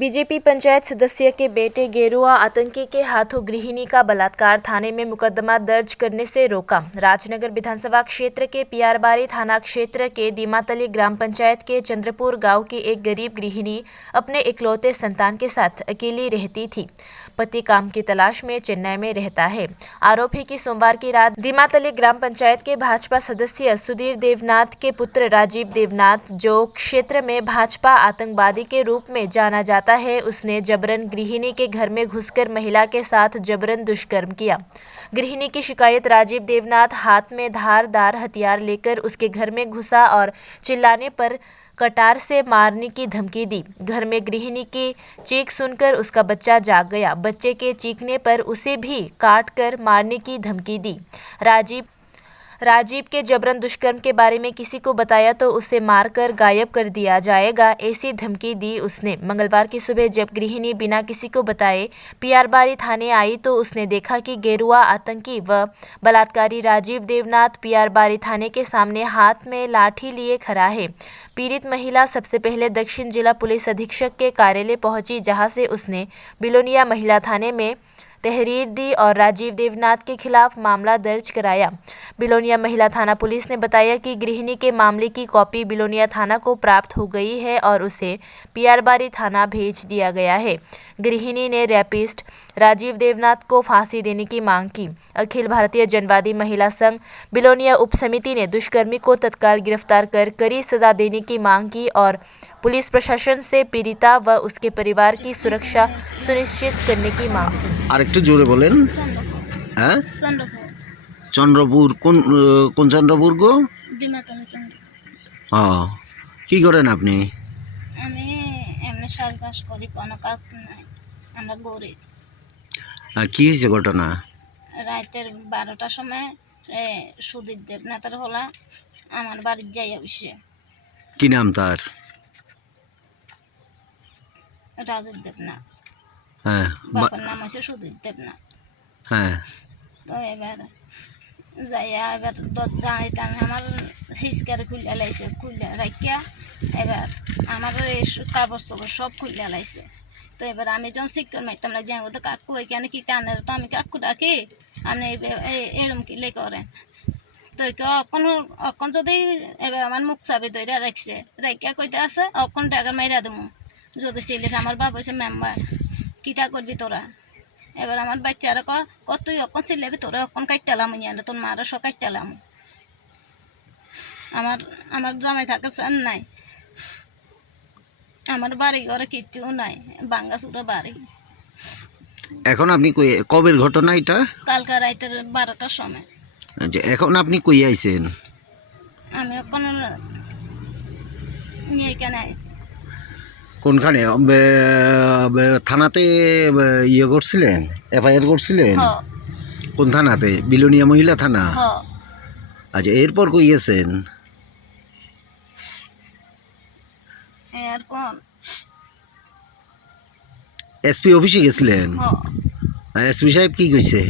BJP panchayat सदस्य के बेटे गेरुआ आतंकी के हाथों गृहिणी का बलात्कार, थाने में मुकदमा दर्ज करने से रोका। राजनगर विधानसभा क्षेत्र के पियारबारी थाना क्षेत्र के दीमातली ग्राम पंचायत के चंद्रपुर गांव की एक गरीब गृहिणी अपने इकलौते संतान के साथ अकेली रहती थी। पति काम की तलाश में चेन्नई में रहता है। आरोप है कि सोमवार की रात दीमातली ग्राम पंचायत के भाजपा सदस्य सुधीर देवनाथ के पुत्र राजीव देवनाथ, जो क्षेत्र में भाजपा आतंकवादी के रूप में जाना जाता है, उसने जबरन गृहिणी के घर में घुसकर महिला के साथ जबरन दुष्कर्म किया। गृहिणी की शिकायत राजीव देवनाथ हाथ में धारदार हथियार लेकर उसके घर में घुसा और चिल्लाने पर कटार से मारने की धमकी दी। घर में गृहिणी की चीख सुनकर उसका बच्चा जाग गया। बच्चे के चीखने पर उसे भी काट कर मारने की धमकी दी। राजीव के जबरन दुष्कर्म के बारे में किसी को बताया तो उसे मारकर गायब कर दिया जाएगा, ऐसी धमकी दी उसने। मंगलवार की सुबह जब गृहिणी बिना किसी को बताए पियारबारी थाने आई तो उसने देखा कि गेरुआ आतंकी व बलात्कारी राजीव देवनाथ पियारबारी थाने के सामने हाथ में लाठी लिए खड़ा है। पीड़ित महिला सबसे पहले दक्षिण जिला पुलिस अधीक्षक के कार्यालय पहुंची, जहां से उसने बिलोनिया महिला थाने में तहरीर दी और राजीव देवनाथ के खिलाफ मामला दर्ज कराया। बिलोनिया महिला थाना पुलिस ने बताया कि गृहिणी के मामले की कॉपी बिलोनिया थाना को प्राप्त हो गई है और उसे पियारबारी थाना भेज दिया गया है। गृहिणी ने रैपिस्ट राजीव देवनाथ को फांसी देने की मांग की। अखिल भारतीय जनवादी महिला संघ बिलोनिया उप समिति ने दुष्कर्मी को तत्काल गिरफ्तार कर कड़ी सजा देने की मांग की और पुलिस प्रशासन से पीड़िता व उसके परिवार की सुरक्षा सुनिश्चित करने की मांग की। আরেকটু জোরে বলেন। হ্যাঁ, চন্দ্রপুর কোন চন্দ্রপুর গো? ডিমাতলি চন্দ্র। কি করেন আপনি? আমি এমনি চাষবাস করি, কোনো কাজ নাই, আমরা গরিব। কি হয়েছে ঘটনা? রাতের 12টার সময় সুধীর দেবনাথের হলা আমার বাড়ির যাই অবশ্যই। কি নাম তার? রাজীব দেবনাথ। হ্যাঁ, বাবার নাম হচ্ছে সুধীর দেবনাথ। হ্যাঁ, তো এবার যাইয়া এবার দরজা আমার হিসকারে খুলে লাইছে, খুলে রাখিয়া এবার আমার এই কাগজ চগজ সব খুলে লাইছে। তো এবার আমি যখন শিক্ষণ মারতাম না যাই তো কাকু এখানে কি টানের, তো আমি কাকু ডাকি আপনি এরম কিলে করেন। তো অকন যদি এবার আমার মুখ চাবি ধরে রাখছে, রাখিয়া কইতে আছে অকন টাকা মাইরা দেবো যদি ছেলে। আমার বাবা হয়েছে মেম্বার, কিটা করবি তোরা? এবার আমার বাচ্চারা তুই অকন ছিলেবি, তোরা অকন কাটতালাম ইয়ানে, তোর মারা সব কাটতালাম। আমার জামাই থাকে চান নাই, আমার বাড়ি ঘরে কিচ্ছু নাই, বাঙ্গা চুরা বাড়ি। এখন আপনি কবের ঘটনা এটা? কালকা রাতের 12টার সময়। এখন আপনি কই আইছেন? আমি অকন এখানে আইছি। কোনখানে? থানাতে ইয়ে করছিলেন, এফআইআর করছিলেন? কোন থানাতে? বিলোনিয়া মহিলা থানা। আচ্ছা, এরপর কই গেছেন? এরপর এসপি অফিসে গেছিলেন? এসপি সাহেব কি কইছে?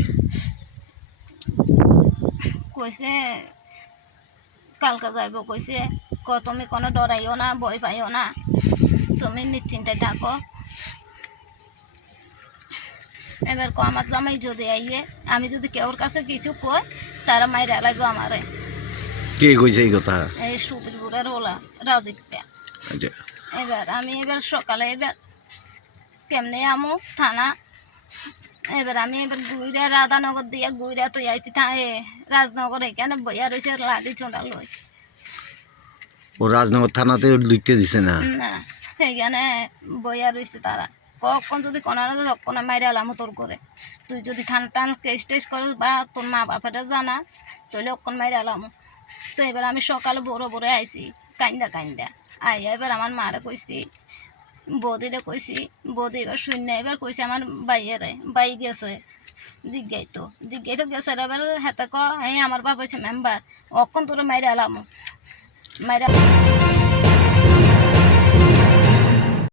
কইছে কালকা যাইব, কইছে তুমি কোনো ডরাইও না, ভয় পাইও না, তুমি নিশ্চিন্তায় থাকো। এবার আমার জামাই যদি আইয়ে আমি যদি কেউর কাছে কিছু কই তারা মাইরা লাগবে আমারে। কে কইছে এই কথা? এই সুধীর বুড়ার হলা রাজিকটা। আচ্ছা, এবার আমি সকালে কেমনে আমু থানা। এবার আমি গুইরা রাধানগর দিয়ে গুইরা তো আইছি রাজনগর, এখানে বইয়া রয়েছে লাঠি ছোঁড়া লই। ও রাজনগর থানাতে ঢুকতে দিছে না? না, সেখানে বইয়া রয়েছে তারা। কখন যদি কোনো তখন মাইরে আলাম তোর করে, তুই যদি টান কেস টেস করিস বা তোর মা বাপাটা জানাস তাহলে অক্ষণ মাইরে আলাম। তো এবার আমি সকালে বড় বড় আইছি কাইন্দা আইয়া এবার আমার মারে কইছি, বৌদিরে কইছি, বৌদি এবার শূন্য এবার কইছি আমার বাইয়েরে, বাই গেছে জিজ্ঞাইতো গেছে। এবার হেতে আমার বাবা হয়েছে মেম্বার, অক্ষণ তোরা মাইরে আলাম মাইরা।